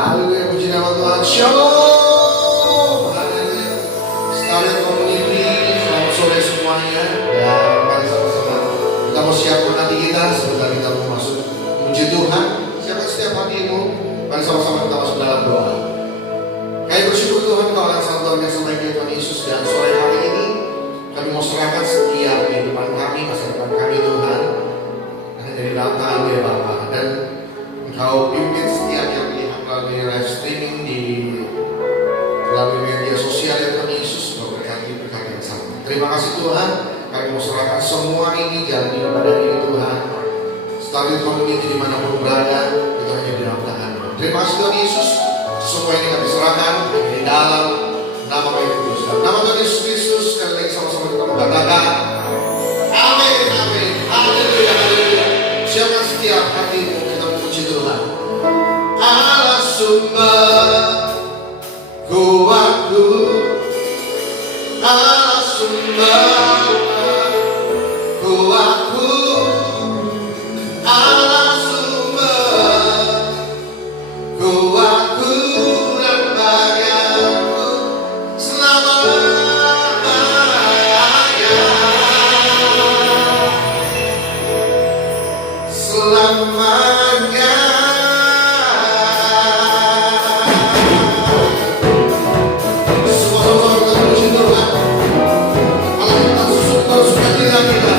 Haleluya, puji nama Tuhan. Shalom. Haleluya. Sekalian community, selamat sore semuanya. Ya, mari sama-sama kita mau siapkan hati kita sebentar kita mau masuk puji Tuhan. Siapa setiap hatimu? Mari sama-sama kita masuk dalam doa. Kami bersyukur Tuhan kau yang sangat luar biasa baik Tuhan Yesus, dan sore hari ini kami mau serahkan setiap kehidupan kami, masa depan kami Tuhan, hanya dari dalam tangan ya Bapa, dan Engkau pimpin setiap yang melihat melalui live streaming melalui media sosial ya Tuhan Yesus. Engkau berkati yang sama. Terima kasih Tuhan, kami mau serahkan semua ini jalan ibadah ini Tuhan. Started community dimanapun berada, itu hanya di dalam tangan. Terima kasih Tuhan Yesus. Semua ini kami serahkan di dalam nama Kau Kudus. Nama Tuhan Yesus Kristus, sekali lagi sama-sama kita mengatakan amin, amin, haleluya, haleluya. Siapkan setiap hatimu kita memuji Tuhan. Allah sumber kuatku, Allah sumber kuatku, Allah sumber kuatku dan bagianku selamanya. Semua kita puji Tuhan. Allah kita suka kita.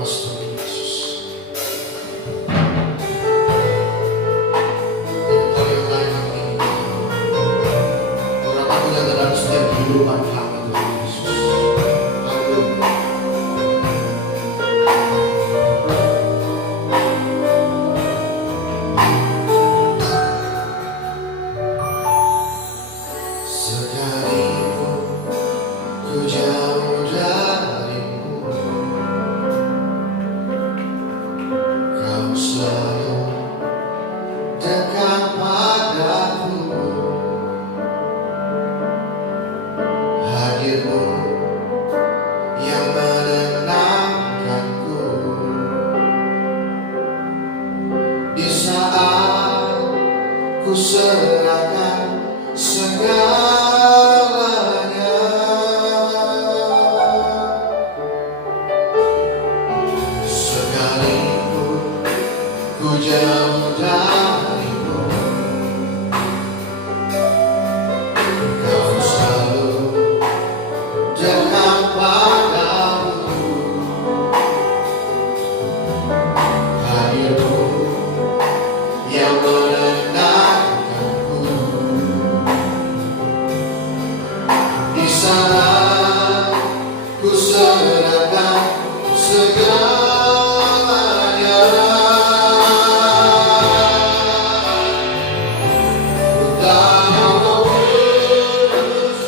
lepas Tuhan Yesus. Engkau yang layak ini. Orang aku yang dalam setiap kehidupan kami Tuhan Yesus. Haleluya. Sekalipun ku jauh darimu, kau selalu dekat padaku. Hadirmu yang menenangkanku di saat ku serahkan segalanya. Sekalipun ku jauh darimu, kau selalu dekat padaku. Hadirmu yang menenangkanku di saat ku serahkan segalanya. Ku tahu terus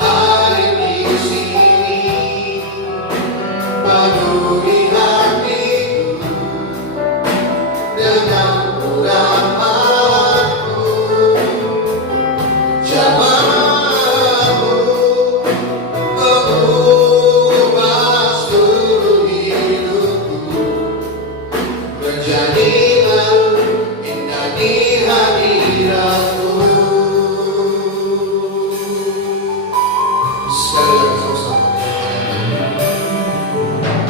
hadir di sini, penuhi hatiku dengan urapanku. Jamaahmu mengubah seluruh hidupku menjadi baru indah di hadiratmu. Sekali lagi sama-sama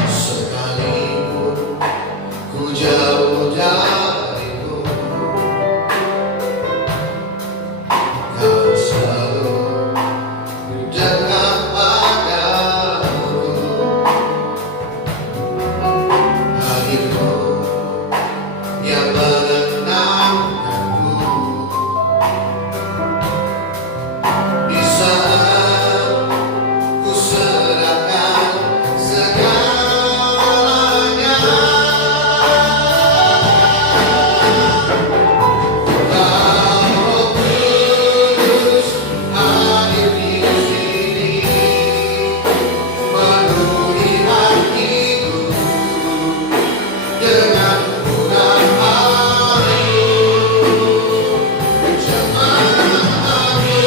sekalipun ku jauh darimu, kau selalu dekat padaku. Hadirmu yang menenangkanku di saat ku serahkan segalanya. Kau kudus hadir di sini, penuhi hatiku dengan urapanmu. Jamaahmu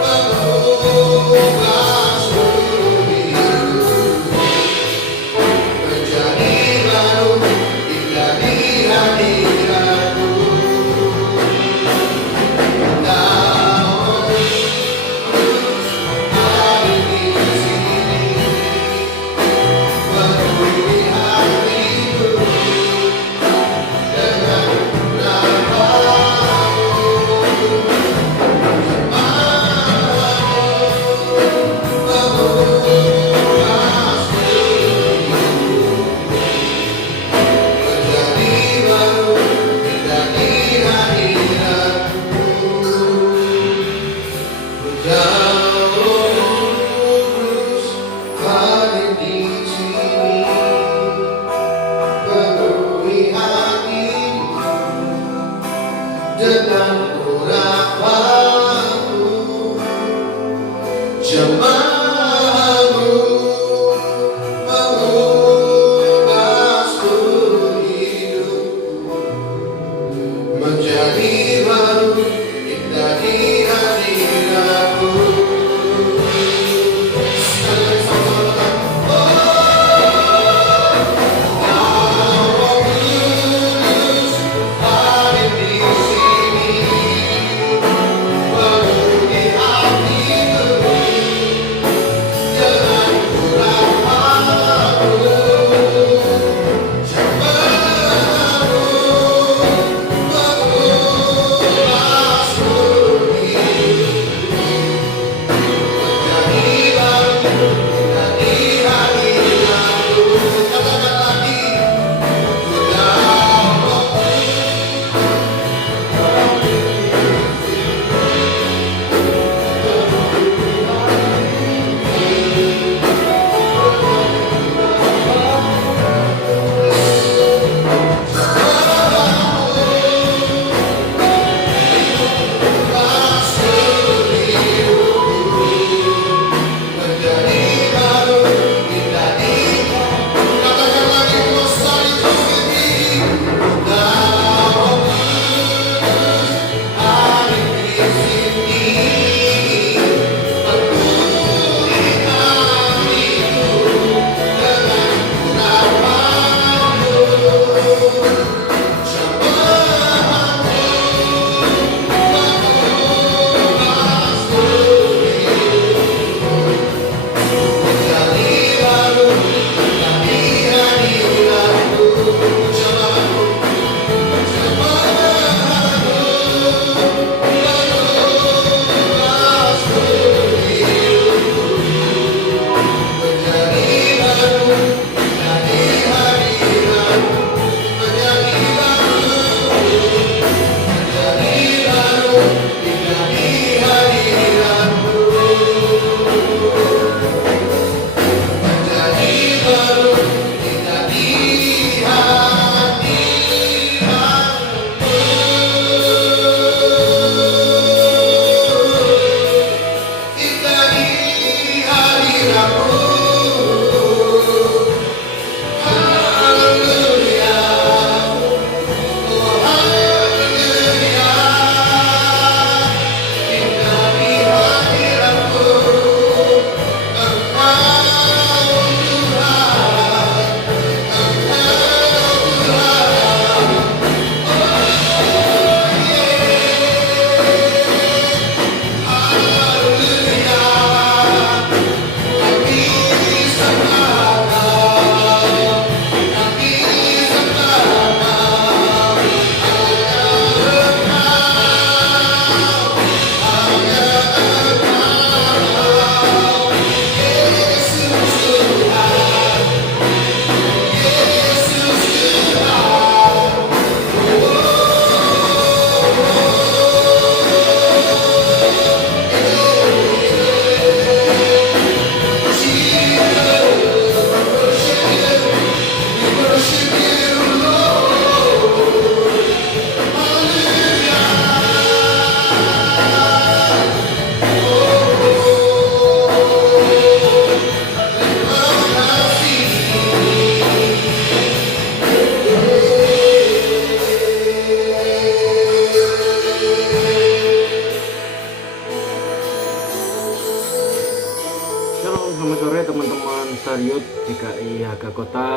mengubah seluruh hidupku menjadi baru indah di hadiratmu. Kau terus hadir di sini, penuhi hatiku dengan dengan urapanmu. Jemaahmu mengubah seluruh hidupku menjadi baru indah di hadiratmu. Sekali lagi sama-sama Kau kudus hadir di sini, penuhi hatiku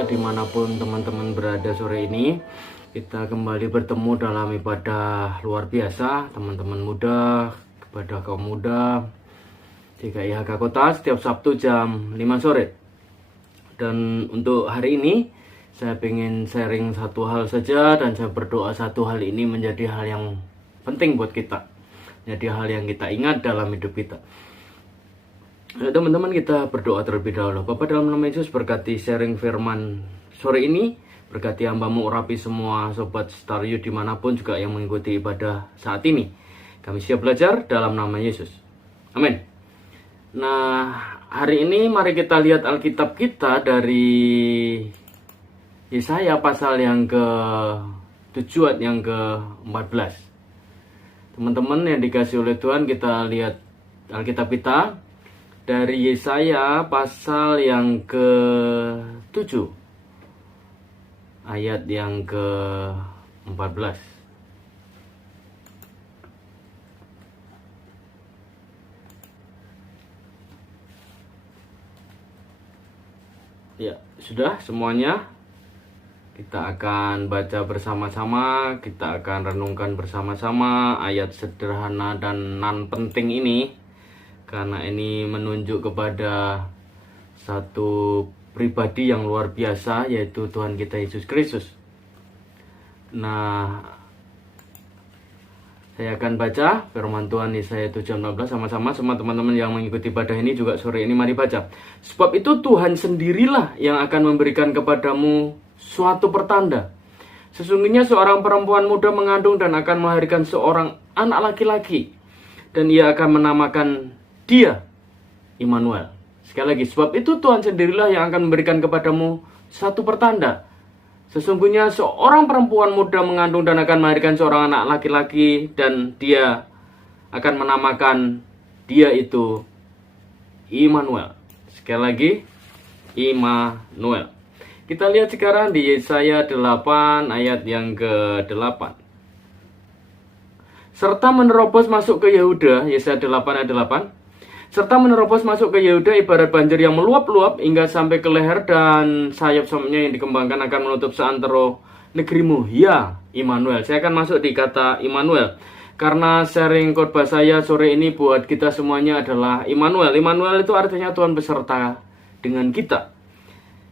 dimanapun teman-teman berada sore ini. Kita kembali bertemu dalam ibadah luar biasa, teman-teman muda, kepada kaum muda GKI HK Kota setiap Sabtu jam 5 sore. Dan untuk hari ini saya ingin sharing satu hal saja, dan saya berdoa satu hal ini menjadi hal yang penting buat kita, jadi hal yang kita ingat dalam hidup kita. Teman-teman, kita berdoa terlebih dahulu. Bapa, dalam nama Yesus, berkati sharing firman sore ini, berkati hamba-Mu, urapi semua sobat Star Youth dimanapun juga yang mengikuti ibadah saat ini. Kami siap belajar dalam nama Yesus, amin. Nah, hari ini mari kita lihat Alkitab kita dari Yesaya pasal yang ke-7 ayat yang ke-14. Teman-teman yang dikasih oleh Tuhan, kita lihat Alkitab kita dari Yesaya pasal yang ke-7 ayat yang ke-14. Ya, sudah semuanya. Kita akan baca bersama-sama, kita akan renungkan bersama-sama ayat sederhana dan nan penting ini, karena ini menunjuk kepada satu pribadi yang luar biasa, yaitu Tuhan kita Yesus Kristus. Nah, saya akan baca firman Tuhan Yesaya 7:14 sama-sama. Semua teman-teman yang mengikuti ibadah ini juga sore ini mari baca. Sebab itu Tuhan sendirilah yang akan memberikan kepadamu suatu pertanda. Sesungguhnya seorang perempuan muda mengandung dan akan melahirkan seorang anak laki-laki, dan ia akan menamakan dia Immanuel. Sekali lagi, sebab itu Tuhan sendirilah yang akan memberikan kepadamu satu pertanda. Sesungguhnya seorang perempuan muda mengandung dan akan melahirkan seorang anak laki-laki, dan dia akan menamakan dia itu Immanuel. Sekali lagi, Immanuel. Kita lihat sekarang di Yesaya 8 ayat yang ke-8. Serta menerobos masuk ke Yehuda, Yesaya 8 ayat 8. Serta menerobos masuk ke Yehuda ibarat banjir yang meluap-luap hingga sampai ke leher, dan sayap-sayapnya yang dikembangkan akan menutup seantero negerimu. Ya, Immanuel. Saya akan masuk di kata Immanuel, karena sharing khotbah saya sore ini buat kita semuanya adalah Immanuel. Immanuel itu artinya Tuhan beserta dengan kita.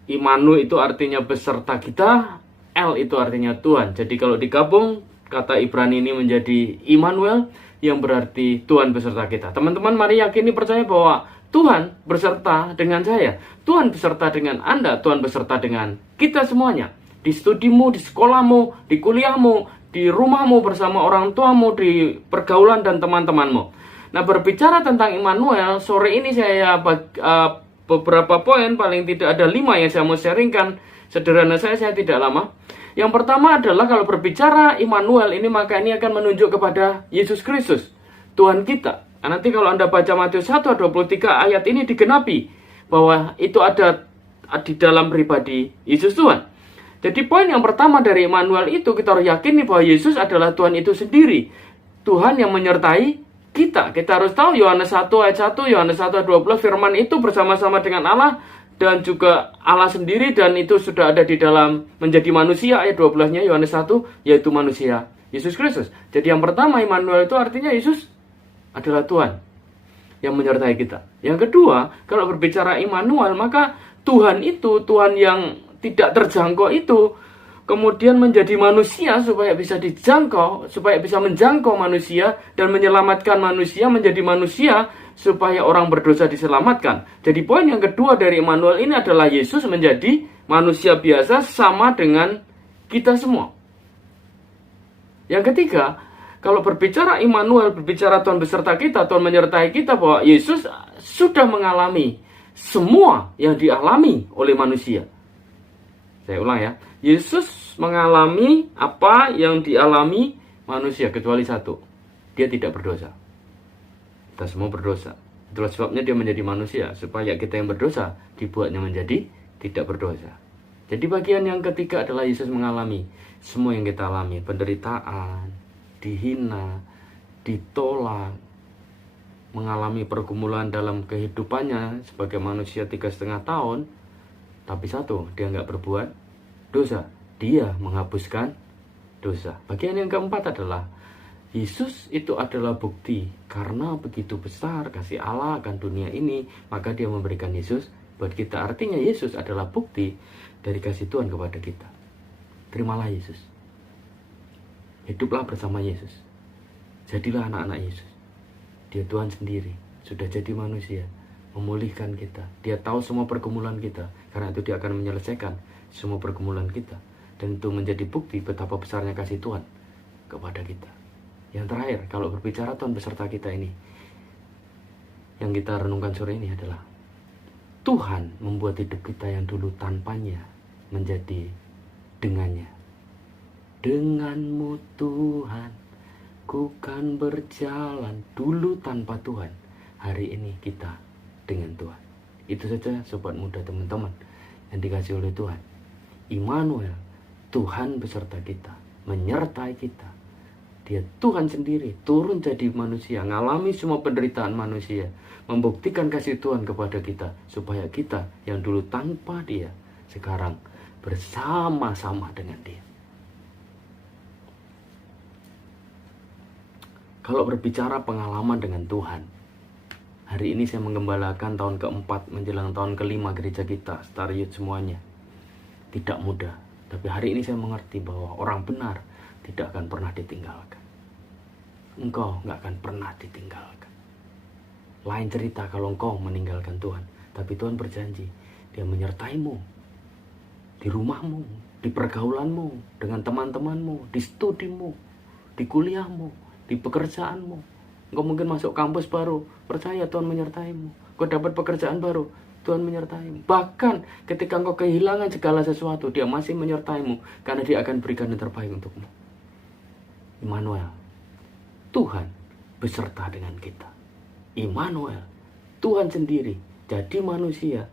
Immanuel itu artinya beserta kita, El itu artinya Tuhan. Jadi kalau digabung, kata Ibrani ini menjadi Immanuel, yang berarti Tuhan beserta kita. Teman-teman, mari yakini, percaya bahwa Tuhan beserta dengan saya, Tuhan beserta dengan Anda, Tuhan beserta dengan kita semuanya. Di studimu, di sekolahmu, di kuliahmu, di rumahmu bersama orang tuamu, di pergaulan dan teman-temanmu. Nah, berbicara tentang Immanuel, sore ini saya beberapa poin, paling tidak ada 5 yang saya mau sharingkan. Sederhana saya tidak lama. Yang pertama adalah kalau berbicara Immanuel ini, maka ini akan menunjuk kepada Yesus Kristus, Tuhan kita. Nah, nanti kalau Anda baca Matius 1 ayat 23, ayat ini digenapi bahwa itu ada di dalam pribadi Yesus Tuhan. Jadi poin yang pertama dari Immanuel itu, kita harus yakini bahwa Yesus adalah Tuhan itu sendiri, Tuhan yang menyertai kita. Kita harus tahu Yohanes 1 ayat 1, Yohanes 1 ayat 12, firman itu bersama-sama dengan Allah dan juga Allah sendiri, dan itu sudah ada di dalam menjadi manusia. Ayat 12-nya Yohanes 1, yaitu manusia Yesus Kristus. Jadi yang pertama, Immanuel itu artinya Yesus adalah Tuhan yang menyertai kita. Yang kedua, kalau berbicara Immanuel, maka Tuhan itu, Tuhan yang tidak terjangkau itu, kemudian menjadi manusia supaya bisa dijangkau, supaya bisa menjangkau manusia dan menyelamatkan manusia menjadi manusia, supaya orang berdosa diselamatkan. Jadi poin yang kedua dari Immanuel ini adalah Yesus menjadi manusia biasa sama dengan kita semua. Yang ketiga, kalau berbicara Immanuel, berbicara Tuhan beserta kita, Tuhan menyertai kita, bahwa Yesus sudah mengalami semua yang dialami oleh manusia. Saya ulang ya, Yesus mengalami apa yang dialami manusia, kecuali satu, dia tidak berdosa. Kita semua berdosa. Itulah sebabnya dia menjadi manusia, supaya kita yang berdosa dibuatnya menjadi tidak berdosa. Jadi bagian yang ketiga adalah Yesus mengalami semua yang kita alami, penderitaan, dihina, ditolak, mengalami pergumulan dalam kehidupannya sebagai manusia 3,5 tahun, Tapi satu, dia nggak berbuat dosa. Dia menghapuskan dosa. Bagian yang keempat adalah Yesus itu adalah bukti. Karena begitu besar kasih Allah akan dunia ini, maka dia memberikan Yesus buat kita. Artinya Yesus adalah bukti dari kasih Tuhan kepada kita. Terimalah Yesus. Hiduplah bersama Yesus. Jadilah anak-anak Yesus. Dia Tuhan sendiri. Sudah jadi manusia. Memulihkan kita. Dia tahu semua pergumulan kita. Karena itu dia akan menyelesaikan semua pergumulan kita. Dan itu menjadi bukti betapa besarnya kasih Tuhan kepada kita. Yang terakhir, kalau berbicara Tuhan beserta kita ini, yang kita renungkan sore ini adalah Tuhan membuat hidup kita yang dulu tanpanya menjadi dengannya. Denganmu Tuhan, ku kan berjalan. Dulu tanpa Tuhan, hari ini kita dengan Tuhan. Itu saja sobat muda teman-teman yang dikasih oleh Tuhan. Immanuel, Tuhan beserta kita, menyertai kita. Dia Tuhan sendiri, turun jadi manusia, ngalami semua penderitaan manusia, membuktikan kasih Tuhan kepada kita, supaya kita yang dulu tanpa dia, sekarang bersama-sama dengan dia. Kalau berbicara pengalaman dengan Tuhan, hari ini saya menggembalakan tahun keempat menjelang tahun kelima gereja kita, Star Youth semuanya. Tidak mudah, tapi hari ini saya mengerti bahwa orang benar tidak akan pernah ditinggalkan. Engkau gak akan pernah ditinggalkan. Lain cerita kalau engkau meninggalkan Tuhan, tapi Tuhan berjanji, dia menyertaimu di rumahmu, di pergaulanmu, dengan teman-temanmu, di studimu, di kuliahmu, di pekerjaanmu. Engkau mungkin masuk kampus baru, percaya Tuhan menyertaimu. Engkau dapat pekerjaan baru, Tuhan menyertaimu. Bahkan ketika engkau kehilangan segala sesuatu, dia masih menyertaimu, karena dia akan berikan yang terbaik untukmu. Immanuel, Tuhan beserta dengan kita. Immanuel, Tuhan sendiri jadi manusia,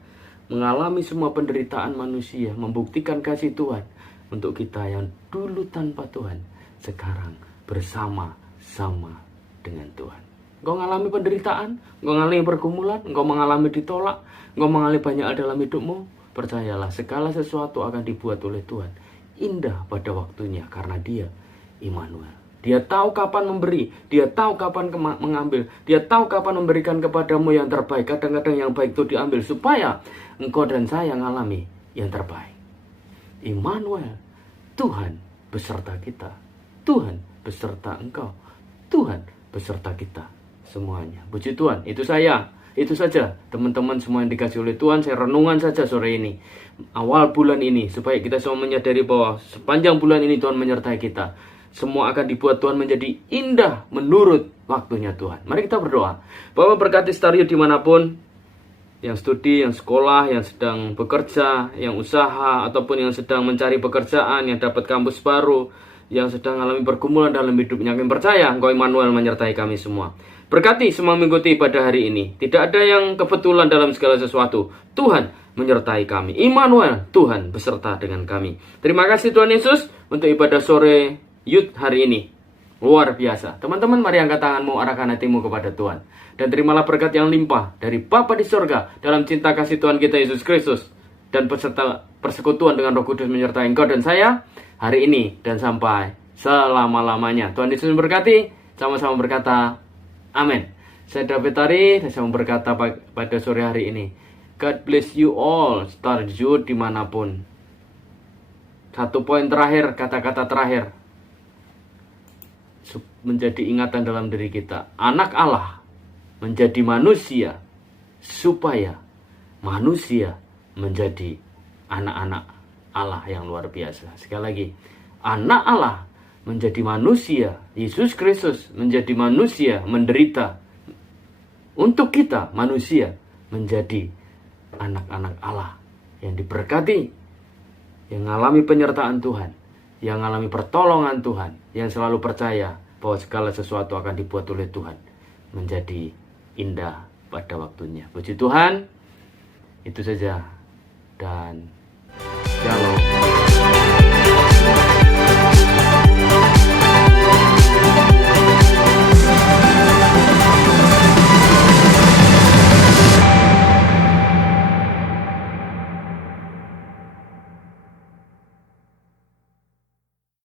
mengalami semua penderitaan manusia, membuktikan kasih Tuhan untuk kita yang dulu tanpa Tuhan, sekarang bersama-sama dengan Tuhan. Engkau mengalami penderitaan, engkau mengalami pergumulan, engkau mengalami ditolak, engkau mengalami banyak hal dalam hidupmu, percayalah segala sesuatu akan dibuat oleh Tuhan indah pada waktunya, karena dia Immanuel. Dia tahu kapan memberi, dia tahu kapan mengambil, dia tahu kapan memberikan kepadamu yang terbaik. Kadang-kadang yang baik itu diambil supaya engkau dan saya mengalami yang terbaik. Immanuel, Tuhan beserta kita, Tuhan beserta engkau, Tuhan beserta kita semuanya. Puji Tuhan, itu saja teman-teman semua yang dikasih oleh Tuhan. Saya renungan saja sore ini, awal bulan ini, supaya kita semua menyadari bahwa sepanjang bulan ini Tuhan menyertai kita. Semua akan dibuat Tuhan menjadi indah menurut waktunya Tuhan. Mari kita berdoa. Bapa, berkati Star Youth dimanapun, yang studi, yang sekolah, yang sedang bekerja, yang usaha, ataupun yang sedang mencari pekerjaan, yang dapat kampus baru, yang sedang mengalami pergumulan dalam hidupnya. Kami percaya Engkau Immanuel menyertai kami semua. Berkati semua mengikuti pada hari ini. Tidak ada yang kebetulan dalam segala sesuatu. Tuhan menyertai kami. Immanuel, Tuhan beserta dengan kami. Terima kasih Tuhan Yesus untuk ibadah sore Youth hari ini. Luar biasa. Teman-teman, mari angkat tanganmu, arahkan hatimu kepada Tuhan. Dan terimalah berkat yang limpah dari Bapa di sorga dalam cinta kasih Tuhan kita Yesus Kristus. Dan peserta persekutuan dengan Roh Kudus menyertai engkau dan saya hari ini dan sampai selama-lamanya. Tuhan Yesus memberkati. Sama-sama berkata, amin. Saya David Tari dan saya berkata pada sore hari ini, God bless you all, Star Youth dimanapun. Satu poin terakhir, kata-kata terakhir, menjadi ingatan dalam diri kita. Anak Allah menjadi manusia supaya manusia menjadi anak-anak Allah yang luar biasa. Sekali lagi, anak Allah menjadi manusia, Yesus Kristus menjadi manusia, menderita untuk kita manusia menjadi anak-anak Allah yang diberkati, yang mengalami penyertaan Tuhan, yang mengalami pertolongan Tuhan, yang selalu percaya bahwa segala sesuatu akan dibuat oleh Tuhan menjadi indah pada waktunya. Puji Tuhan, itu saja dan shalom.